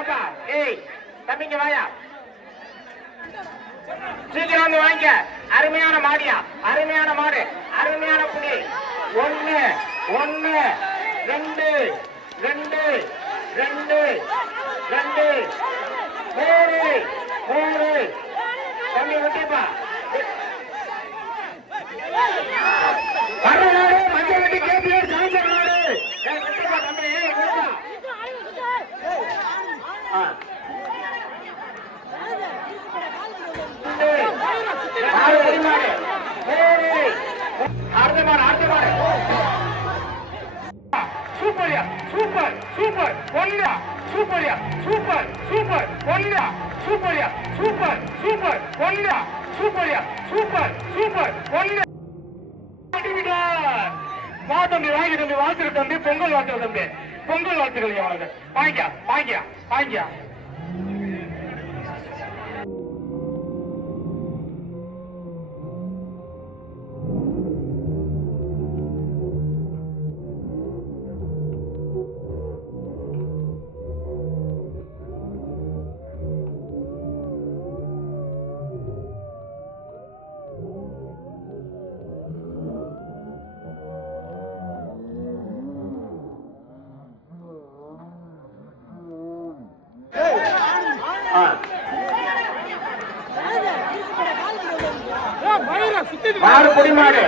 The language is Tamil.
வாப்பா ஏய் தம்பிங்க வாயா. சீக்கிரம் வந்து வாங்கிக்க அருமையான மாடியா. அருமையான மாடு. அருமையான புலி ஒண்ணு ஒன்னு ரெண்டு ரெண்டு ரெண்டு ரெண்டு. மூணு மூணு. தம்பி விட்டுப்பா சூப்பர்யா சூப்பர் சூப்பர் ஒன்னா சூப்பர்யா சூப்பர் சூப்பர் ஒன்னா சூப்பர்யா சூப்பர் சூப்பர் ஒன்னா சூப்பர்யா சூப்பர் சூப்பர் ஒன்னா வா தம்பி வாங்கி தம்பி வாழ்த்துரு தம்பி பொங்கல் வாழ்த்துரு தம்பி பொங்கல் வாழ்த்துக்கள் வாங்கிக்கா வாங்கியா வாங்கியா மாடு குடிமாடு